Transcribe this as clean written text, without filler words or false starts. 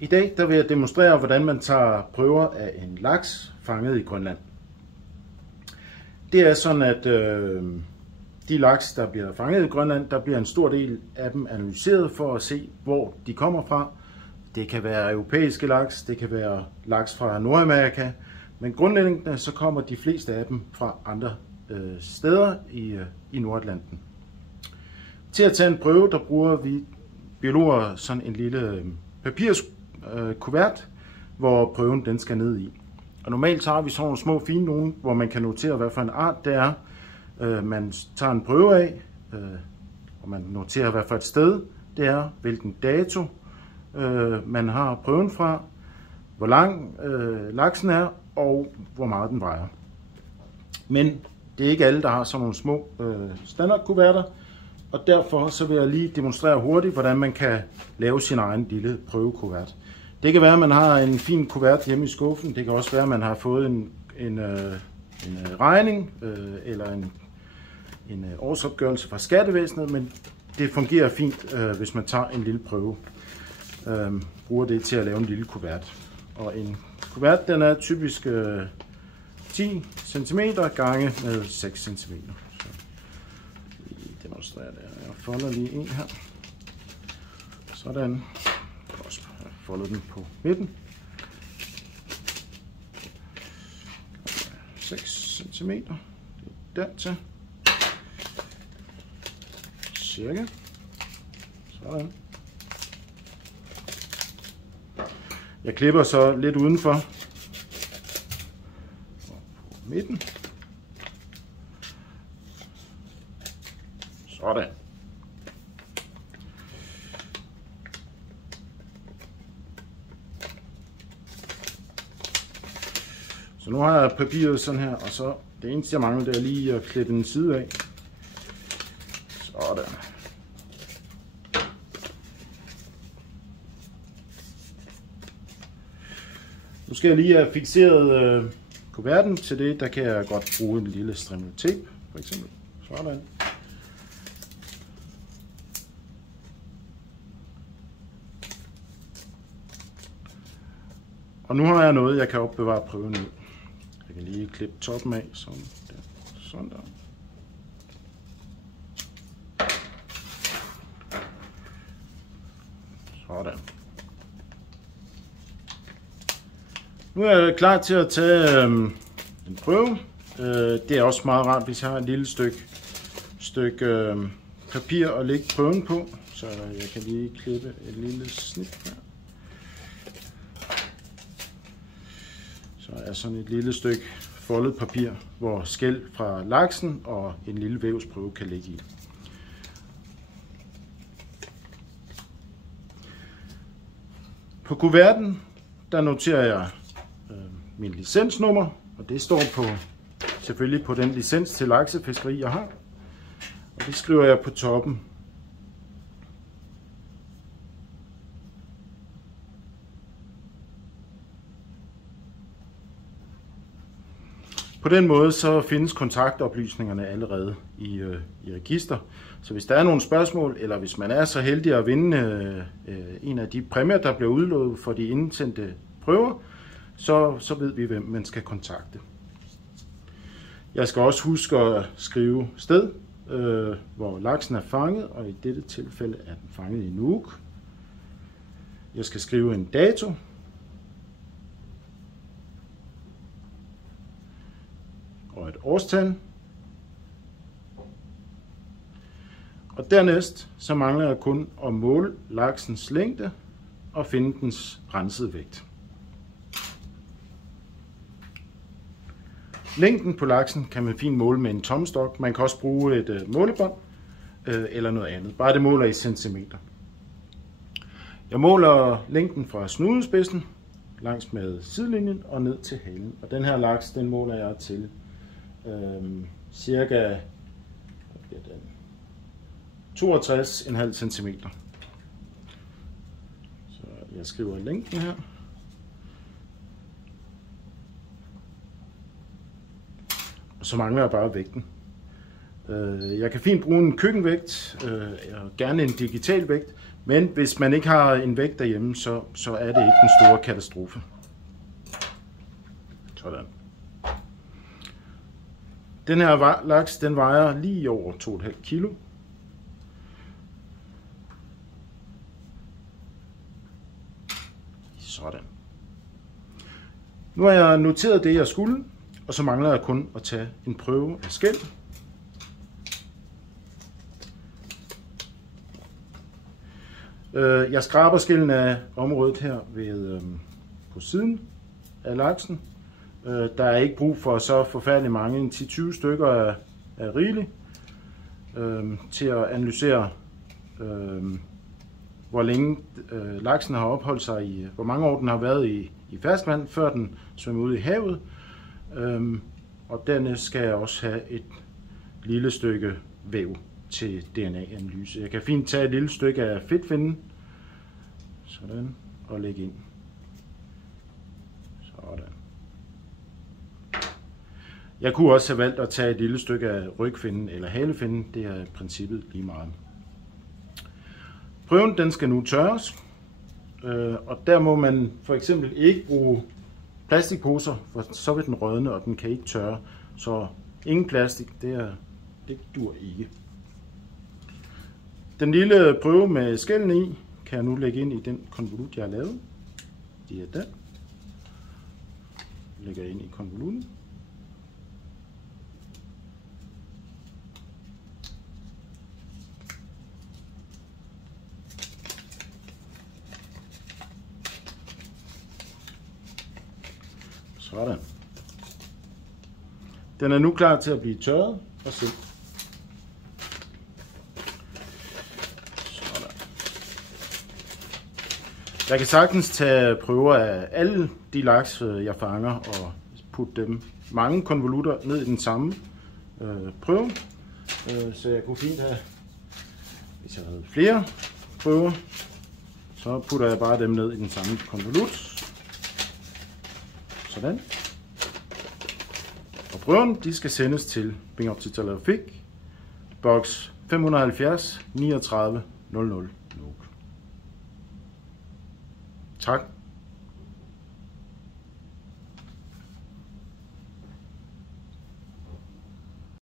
I dag der vil jeg demonstrere, hvordan man tager prøver af en laks fanget i Grønland. Det er sådan, at de laks, der bliver fanget i Grønland, der bliver en stor del af dem analyseret for at se, hvor de kommer fra. Det kan være europæiske laks, det kan være laks fra Nordamerika, men grundlæggende så kommer de fleste af dem fra andre steder i Nordatlanten. Til at tage en prøve, der bruger vi biologer sådan en lille papirskuvert, hvor prøven den skal ned i. Og normalt tager vi sådan nogle små fine nogle, hvor man kan notere, hvad for en art det er. Man tager en prøve af, og man noterer, hvad for et sted det er, hvilken dato man har prøven fra, hvor lang laksen er, og hvor meget den vejer. Men det er ikke alle, der har sådan nogle små standardkuverter, og derfor så vil jeg lige demonstrere hurtigt, hvordan man kan lave sin egen lille prøvekuvert. Det kan være, at man har en fin kuvert hjemme i skuffen. Det kan også være, at man har fået en regning eller en årsopgørelse fra skattevæsenet, men det fungerer fint, hvis man tager en lille prøve. Bruger det til at lave en lille kuvert. Og en kuvert, den er typisk 10 cm gange med 6 cm. Så lige demonstrerer det. Jeg folder lige en her. Sådan. Jeg har også foldet den på midten. 6 cm. Det er den til. Cirka. Sådan. Jeg klipper så lidt udenfor. Og på midten. Sådan. Så nu har jeg papiret sådan her, og så det eneste jeg mangler, det er lige at klippe en side af. Sådan. Nu skal jeg lige have fikseret kuverten. Til det, der kan jeg godt bruge en lille strimmel tape, for eksempel. Sådan. Og nu har jeg noget, jeg kan opbevare prøven i. Jeg kan lige klippe toppen af, sådan der. Sådan der. Sådan. Nu er jeg klar til at tage en prøve. Det er også meget rart, hvis jeg har et lille stykke papir at lægge prøven på. Så jeg kan lige klippe et lille snit her. Så er sådan et lille stykke foldet papir, hvor skæl fra laksen og en lille vævsprøve kan ligge i. På kuverten, der noterer jeg min licensnummer, og det står selvfølgelig på den licens til laksefiskeri, jeg har. Og det skriver jeg på toppen. På den måde så findes kontaktoplysningerne allerede i register. Så hvis der er nogle spørgsmål, eller hvis man er så heldig at vinde en af de præmier, der bliver udlovet for de indsendte prøver, så ved vi, hvem man skal kontakte. Jeg skal også huske at skrive sted, hvor laksen er fanget, og i dette tilfælde er den fanget i Nuuk. Jeg skal skrive en dato. Og et årstal. Og dernæst så mangler jeg kun at måle laksens længde og finde dens rensede vægt. Længden på laksen kan man fint måle med en tommestok. Man kan også bruge et målebånd eller noget andet. Bare det måler i centimeter. Jeg måler længden fra snudespidsen langs med sidelinjen og ned til halen. Og den her laks, den måler jeg til cirka 62,5 cm. Så jeg skriver længden her. Og så mangler jeg bare vægten. Jeg kan fint bruge en køkkenvægt, og gerne en digital vægt, men hvis man ikke har en vægt derhjemme, så er det ikke den store katastrofe. Sådan. Den her laks, den vejer lige over 2,5 kilo. Sådan. Nu har jeg noteret det, jeg skulle, og så mangler jeg kun at tage en prøve af skæl. Jeg skraber skællen af området her ved, på siden af laksen. Der er ikke brug for så forfærdeligt mange, 10-20 stykker af rigeligt, til at analysere, hvor længe laksen har opholdt sig i, hvor mange år den har været i ferskvand, før den svømmer ud i havet. Og dernæst skal jeg også have et lille stykke væv til DNA-analyse. Jeg kan fint tage et lille stykke af fedtfinden, sådan, og lægge ind. Sådan. Jeg kunne også have valgt at tage et lille stykke af rygfinden eller halefinden. Det er i princippet lige meget. Prøven den skal nu tørres, og der må man for eksempel ikke bruge plastikposer, for så vil den rådne, og den kan ikke tørre. Så ingen plastik, det dur ikke. Den lille prøve med skælden i, kan jeg nu lægge ind i den konvolut, jeg har lavet. Det er den. Lægger ind i konvolutten. Sådan. Den er nu klar til at blive tørret og sendt. Sådan. Jeg kan sagtens tage prøver af alle de laks, jeg fanger, og putte dem mange konvolutter ned i den samme prøve. Så jeg kunne fint have, hvis jeg havde flere prøver, så putter jeg bare dem ned i den samme konvolut. Sådan. Og prøven, de skal sendes til Bing Optical Fig, box 570 39 00 Nuuk. Tak.